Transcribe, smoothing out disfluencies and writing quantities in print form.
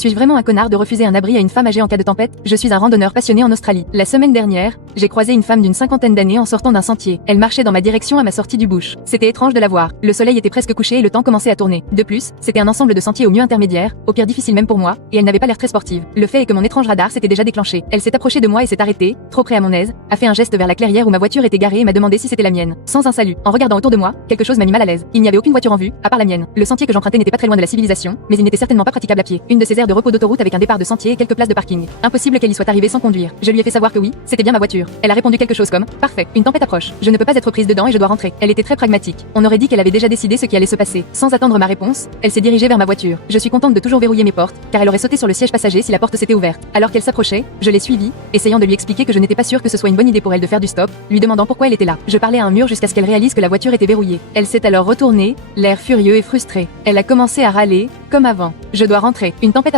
Suis-je vraiment un connard de refuser un abri à une femme âgée en cas de tempête? Je suis un randonneur passionné en Australie. La semaine dernière, j'ai croisé une femme d'une cinquantaine d'années en sortant d'un sentier. Elle marchait dans ma direction à ma sortie du bush. C'était étrange de la voir. Le soleil était presque couché et le temps commençait à tourner. De plus, c'était un ensemble de sentiers au mieux intermédiaire, au pire difficile même pour moi, et elle n'avait pas l'air très sportive. Le fait est que mon étrange radar s'était déjà déclenché. Elle s'est approchée de moi et s'est arrêtée, trop près à mon aise, a fait un geste vers la clairière où ma voiture était garée et m'a demandé si c'était la mienne. Sans un salut. En regardant autour de moi, quelque chose m'a mis mal à l'aise. Il n'y avait aucune voiture en vue, à part la mienne. Le sentier que j'empruntais n'était pas très loin de la civilisation, mais il n'était certainement pas praticable à pied. Une de ces aires de repos d'autoroute avec un départ de sentier et quelques places de parking. Impossible qu'elle y soit arrivée sans conduire. Je lui ai fait savoir que oui, c'était bien ma voiture. Elle a répondu quelque chose comme: parfait, une tempête approche. Je ne peux pas être prise dedans et je dois rentrer. Elle était très pragmatique. On aurait dit qu'elle avait déjà décidé ce qui allait se passer. Sans attendre ma réponse, elle s'est dirigée vers ma voiture. Je suis contente de toujours verrouiller mes portes, car elle aurait sauté sur le siège passager si la porte s'était ouverte. Alors qu'elle s'approchait, je l'ai suivie, essayant de lui expliquer que je n'étais pas sûre que ce soit une bonne idée pour elle de faire du stop, lui demandant pourquoi elle était là. Je parlais à un mur jusqu'à ce qu'elle réalise que la voiture était verrouillée. Elle s'est alors retournée, l'air furieux et frustré. Elle a commencé à râler, comme avant. Je dois rentrer. Une tempête